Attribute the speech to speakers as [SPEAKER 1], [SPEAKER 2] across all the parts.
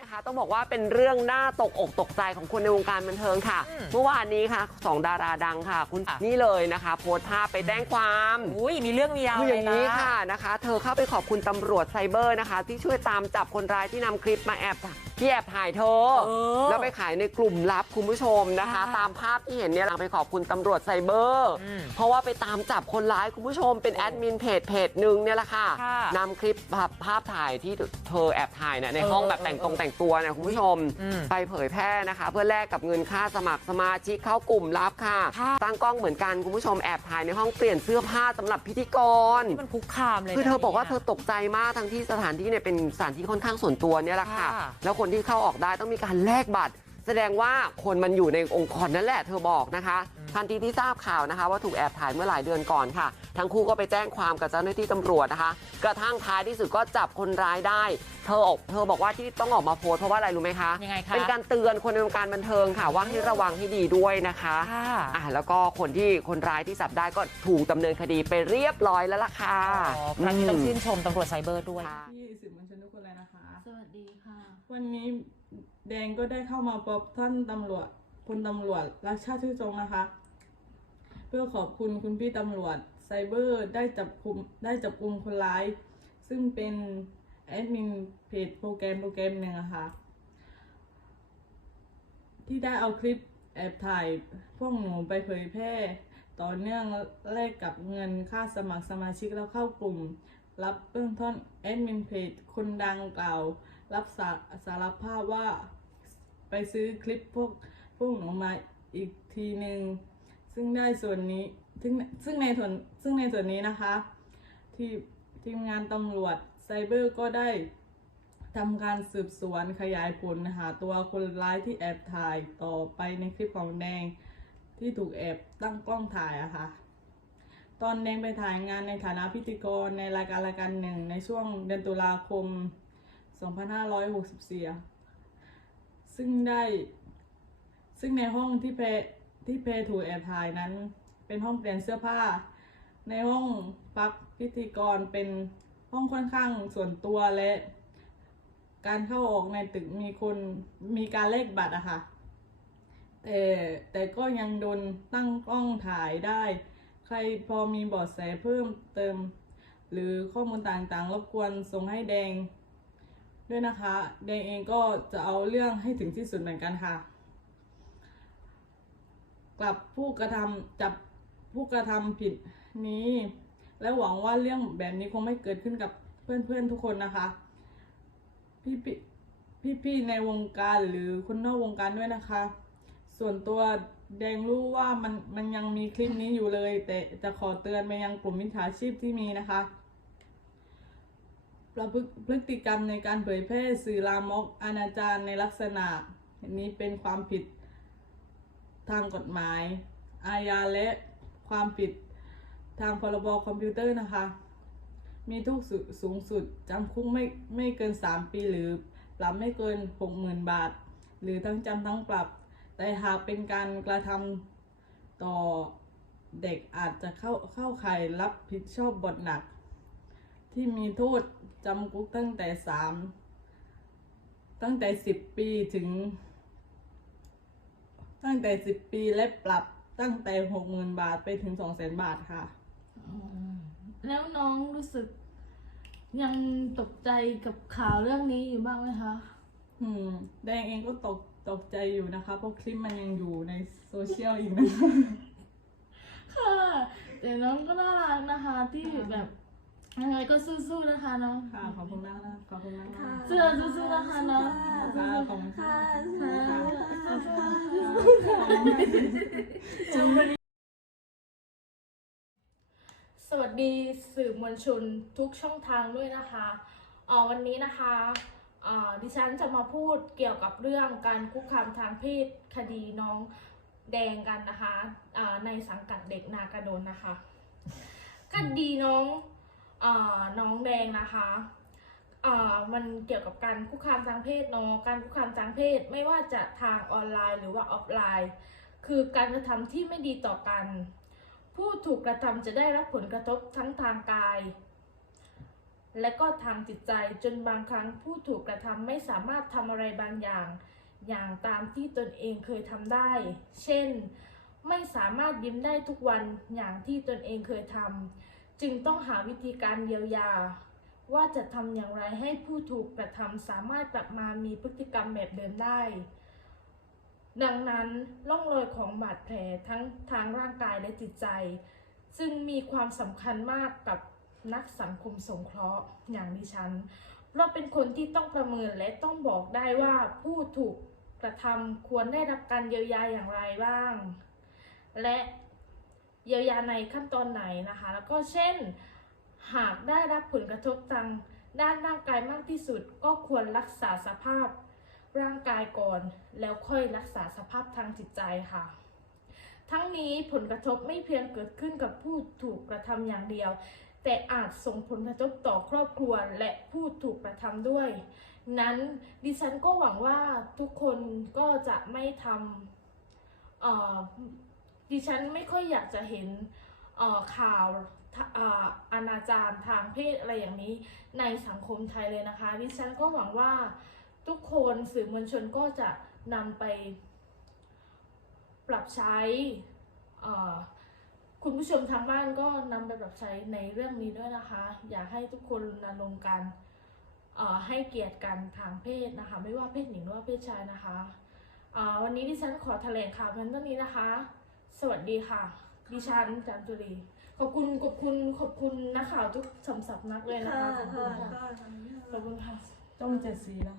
[SPEAKER 1] นะคะต้องบอกว่าเป็นเรื่องน่าตกอกตกใจของคนในวงการบันเทิงค่ะ
[SPEAKER 2] อืม
[SPEAKER 1] เมื่อวานนี้ค่ะสองดาราดังค่ะ คุณ
[SPEAKER 2] ค่ะ
[SPEAKER 1] นี่เลยนะคะ โพสต์ภาพไปแจ้งความ
[SPEAKER 2] อุ้ยมีเรื่องมีราว
[SPEAKER 1] คืออย่าง
[SPEAKER 2] เล
[SPEAKER 1] นี้
[SPEAKER 2] นะ
[SPEAKER 1] ค่ะนะคะ เธอเข้าไปขอบคุณตำรวจไซเบอร์นะคะ ที่ช่วยตามจับคนร้ายที่นำคลิปมาแอบที่แอบถ่ายเธอ
[SPEAKER 2] เออ
[SPEAKER 1] แล้วไปขายในกลุ่มลับคุณผู้ชมนะคะ
[SPEAKER 2] ค่ะ
[SPEAKER 1] ตามภาพที่เห็นเนี่ยเราไปขอบคุณตำรวจไซเบอร์
[SPEAKER 2] อืม
[SPEAKER 1] เพราะว่าไปตามจับคนร้ายคุณผู้ชมเป็นแอดมินเพจเพจหนึ่งเนี่ยแหละค่ะ
[SPEAKER 2] ค่ะ
[SPEAKER 1] นำคลิปภาพภาพถ่ายที่เธอแอบถ่ายเนี่ยใน
[SPEAKER 2] เออ
[SPEAKER 1] ห้องแบบ
[SPEAKER 2] เออ
[SPEAKER 1] แต่งตรงแต่งตัวเนี่ยคุณผู้ชม
[SPEAKER 2] อืม
[SPEAKER 1] ไปเผยแพร่นะคะ เพื่อแลกกับเงินค่าสมัครสมาชิกเข้ากลุ่มลับค่ะ
[SPEAKER 2] ค่ะ
[SPEAKER 1] ตั้งกล้องเหมือนกันคุณผู้ชมแอบถ่ายในห้องเปลี่ยนเสื้อผ้าสำหรับพิธีกร
[SPEAKER 2] นี่มันคุกคามเลย
[SPEAKER 1] คือเธอบอกว่า
[SPEAKER 2] นี่
[SPEAKER 1] เธอตกใจมากทั้งที่สถานที่เนี่ยเป็นสถานที่ค่อนข้างส่วนตัวเนี่ยแหละค่ะ
[SPEAKER 2] ค่ะ
[SPEAKER 1] แล้วคนที่เข้าออกได้ต้องมีการแลกบัตร แสดงว่าคนมันอยู่ในองค์กรนั่นแหละเธอบอกนะคะ
[SPEAKER 2] อืม
[SPEAKER 1] ทันทีที่ทราบข่าวนะคะว่าถูกแอบถ่ายเมื่อหลายเดือนก่อนค่ะ ทั้งคู่ก็ไปแจ้งความกับเจ้าหน้าที่ตำรวจนะคะ กระทั่งท้ายที่สุดก็จับคนร้ายได้ เธอออกเธอบอกว่าที่ต้องออกมาโพสต์เพราะว่าอะไรรู้ไหมคะ
[SPEAKER 2] ยังไงคะ
[SPEAKER 1] เป็นการเตือนคนในวงการบันเทิงค่ะว่าให้ระวังให้ดีด้วยนะคะ
[SPEAKER 2] ค่ะ
[SPEAKER 1] อะแล้วก็คนที่คนร้ายที่จับได้ก็ถูกดำเนินคดีไปเรียบร้อยแล้วล่ะค่ะ
[SPEAKER 2] อ๋อครั้งนี้ต้องชื่นชมตำรวจไซเบอร์ด้วย
[SPEAKER 1] ค่ะ
[SPEAKER 3] ที่สื่อมวลชนทุกคนเลยนะคะ
[SPEAKER 4] สวัสดีค่ะ
[SPEAKER 3] วันนี้ แดงก็ได้เข้ามาพบท่านตำรวจคุณตำรวจรักชาติชื่อจงนะคะ เพื่อขอบคุณคุณพี่ตำรวจไซเบอร์ได้จับคุมได้จับกลุ่มคนร้าย ซึ่งเป็นแอดมินเพจโปรแกรมโปรแกรมหนึ่งอะคะที่ได้เอาคลิปแอบถ่ายพวกหนูไปเผยแพร่ต่อเนื่องแลกกับเงินค่าสมัครสมาชิกแล้วเข้ากลุ่ม รับเบื้องต้นแอดมินเพจคนดังกล่าว รับสาสารภาพว่า ไปซื้อคลิปพวกพวกหนูมาอีกทีหนึ่งซึ่งได้ส่วนนี้ซึ่งซึ่งในส่วนซึ่งในส่วนนี้นะคะ ที่ทีมงานตำรวจไซเบอร์ก็ได้ทำการสืบสวนขยายผลหาตัวคนร้ายที่แอบถ่ายต่อไปในคลิปของแดงที่ถูกแอบตั้งกล้องถ่ายอะค่ะ ตอนแดงไปถ่ายงานในฐานะพิธีกรในรายการรายการหนึ่งในช่วงเดือนตุลาคม 2564อะ ซึ่งได้ ซึ่งในห้องที่เพที่เพถูกแอบถ่ายนั้น เป็นห้องเปลี่ยนเสื้อผ้า ในห้องพักพิธีกรเป็นห้องค่อนข้างส่วนตัวและ การเข้าออกในตึกมีคนมีการเลขบัตรอะค่ะแต่แต่ก็ยังโดนตั้งกล้องถ่ายได้ ใครพอมีบาะแสเพิ่มเติม หรือข้อมูลต่างๆ รบกวนส่งให้แดง ด้วยนะคะแดงเองก็จะเอาเรื่องให้ถึงที่สุดเหมือนกันค่ะ กลับผู้กระทำจับผู้กระทำผิดนี้ และหวังว่าเรื่องแบบนี้คงไม่เกิดขึ้นกับเพื่อนๆทุกคนนะคะพี่พี่พี่ๆในวงการหรือคนนอกวงการด้วยนะคะ ส่วนตัวแดงรู้ว่ามันมันยังมีคลิปนี้อยู่เลย แต่จะขอเตือนไปยังกลุ่มมิจฉาชีพที่มีนะคะ ประพฤติพฤติกรรมในการเผยแพร่สื่อลามกอนาจารในลักษณะนี้เป็นความผิดทางกฎหมาย อาญาและความผิดทางพรบคอมพิวเตอร์นะคะ มีโทุกสุสูงสุดจำคุกไม่ไม่เกิน 3 ปีหรือปรับไม่เกิน 60,000 บาท หรือทั้งจำทั้งปรับ แต่หากเป็นการกระทำต่อเด็กอาจจะเข้าเข้าข่ายรับผิดชอบบทหนัก ที่มีโทษจำคุกตั้งแต่สามตั้งแต่สิบปีถึง ตั้งแต่สิบปีและปรับตั้งแต่หกหมื่นบาทไปถึงสองแสนบาทค่ะ
[SPEAKER 4] แล้วน้องรู้สึกยังตกใจกับข่าวเรื่องนี้อยู่บ้างไหมคะ
[SPEAKER 3] อืมแดงเองก็ตกตกใจอยู่นะคะเพราะคลิปมันยังอยู่ในโซเชียลอีกนะคะ
[SPEAKER 4] ค่ะแต่น้องก็น่ารักนะคะที่แบบ ยังไงก็สู้ๆนะคะน้อง
[SPEAKER 3] ค่ะขอบคุณมากนะขอบคุณมากนะ
[SPEAKER 4] เสื้อสู้ๆนะคะน้อง
[SPEAKER 3] ค่ะขอบคุณค่ะ
[SPEAKER 4] สวัสดีสื่อมวลชนทุกช่องทางด้วยนะคะเอ่อวันนี้นะคะเอ่อดิฉันจะมาพูดเกี่ยวกับเรื่องการคุกคามทางเพศคดีน้องแดงกันนะคะอ่าในสังกัดเด็กนากระโดนนะคะ คดีน้องอา น้องแดงนะคะมันเกี่ยวกับการคุกคามทางเพศเนาะการคุกคามทางเพศไม่ว่าจะทางออนไลน์หรือว่าออฟไลน์ คือการกระทำที่ไม่ดีต่อกัน ผู้ถูกกระทำจะได้รับผลกระทบทั้งทางกาย และก็ทางจิตใจจนบางครั้งผู้ถูกกระทำไม่สามารถทำอะไรบางอย่าง อย่างตามที่ตนเองเคยทำได้ เช่น ไม่สามารถยิ้มได้ทุกวันอย่างที่ตนเองเคยทำ จึงต้องหาวิธีการเยียวยา ว่าจะทำอย่างไรให้ผู้ถูกกระทำสามารถกลับมามีพฤติกรรมแบบเดิมได้ ดังนั้นร่องรอยของบาดแผลทั้งทางร่างกายและจิตใจ จึงมีความสำคัญมากกับนักสังคมสงเคราะห์อย่างดิฉัน เพราะเป็นคนที่ต้องประเมินและต้องบอกได้ว่าผู้ถูกกระทำควรได้รับการเยียวยาอย่างไรบ้าง และ เยียวยาในขั้นตอนไหนนะคะ แล้วก็เช่น หากได้รับผลกระทบทางด้านร่างกายมากที่สุด ก็ควรรักษาสภาพร่างกายก่อน แล้วค่อยรักษาสภาพทางจิตใจค่ะ ทั้งนี้ผลกระทบไม่เพียงเกิดขึ้นกับผู้ถูกกระทำอย่างเดียว แต่อาจส่งผลกระทบต่อครอบครัวและผู้ถูกกระทำด้วย นั้นดิฉันก็หวังว่าทุกคนก็จะไม่ทำ ดิฉันไม่ค่อยอยากจะเห็นข่าวอนาจารทางเพศอะไรอย่างนี้ในสังคมไทยเลยนะคะ ดิฉันก็หวังว่าทุกคนสื่อมวลชนก็จะนำไปปรับใช้คุณผู้ชมทางบ้านก็นำไปปรับใช้ในเรื่องนี้ด้วยนะคะ อยากให้ทุกคนรณรงกันให้เกียรติกันทางเพศนะคะ ไม่ว่าเพศหญิงหรือว่าเพศชายนะคะวันนี้ดิฉันขอแถลงข่าวเพียงเท่านี้นะคะ สวัสดีค่ะ ดิฉันจันจุรีขอบคุณขอบคุณขอบคุณนักข่าวทุกสำสับนักเลยนะคะขอบคุณค่ะขอบคุณค่ะ
[SPEAKER 3] ต้องเจ็ดสีแล้ว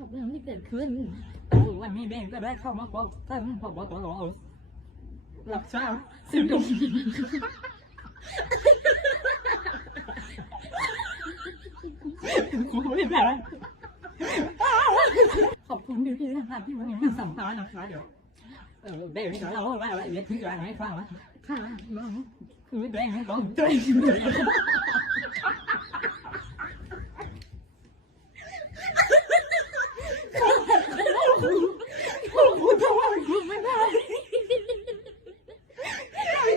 [SPEAKER 5] กับเรื่องที่เกิดขึ้นโอ้วันนี้เบนก็ได้เข้ามาบอกท่านพบตรหลับเช้าสิบดคุณไม่ได้ขอบคุณพี่พี่นะคะที่วันนี้มาสัมภาษณ์นะคะเดี๋ยวเออเบนก็เล่าว่าอะไรเดี๋ยวพี่จะให้ฟังนะค่ะน้องคือเบนก็ตัวเอง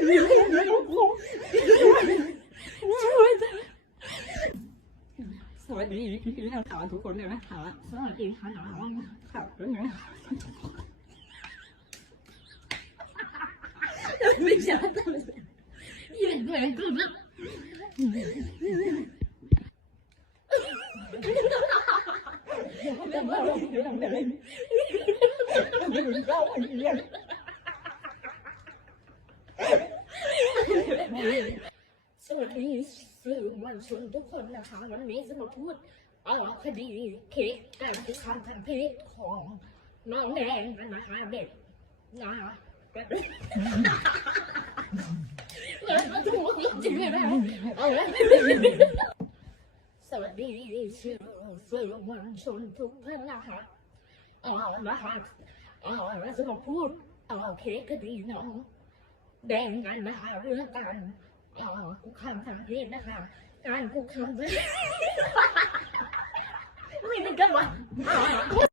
[SPEAKER 5] สวัสดีพี่พี่นักข่าวทุกคนเลยนะคะสวัสดีค่ะน้องข่าวเรื่องนี้ไม่ใช่ยืนด้วยกัน สวัสดีสื่อมวลชนทุกคนนะคะวันนี้จะมาพูดเอาคดีเคสการคุกคามทางเพศของน้องแดงนะคะเด็กนะคะสวัสดีสื่อสื่อมวลชนทุกท่านนะคะเอานะคะเอาแล้วจะมาพูดเอาเคสคดีน้อง แบ่งกันนะคะเรื่องการคุกคามทางเพศนะคะการคุกคามไม่เป็นกันวะ